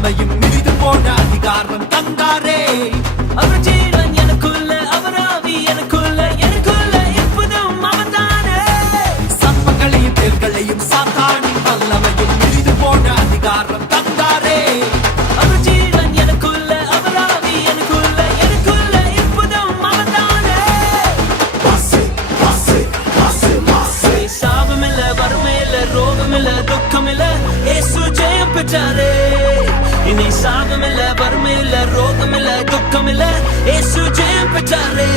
வல்லமையும் மிதித்து போன அதிகாரம் தந்தாரே. அவர் ஜீவன் எனக்குள்ள, அவர் ஆவி எனக்குள்ள, எனக்குள்ள எப்போதும் அவர்தானே. சர்ப்பங்களையும் தேள்களையும் சாத்தானின் வல்லமையும் மிதித்து போன அதிகாரம் தந்தாரே. அவர் ஜீவன் எனக்குள்ள, அவர் ஆவி எனக்குள்ள, எனக்குள்ள எப்போதும் அவர்தானே. சாபமில்ல, வறுமையில்ல, ரோகமில்ல, துக்கமில்ல, இயேசு ஜெயம் பெற்றாரே. இனி சாபமில்ல, வறுமையில்ல, ரோகமில்ல, துக்கமில்ல, இயேசு ஜெயம் பெற்றாரே.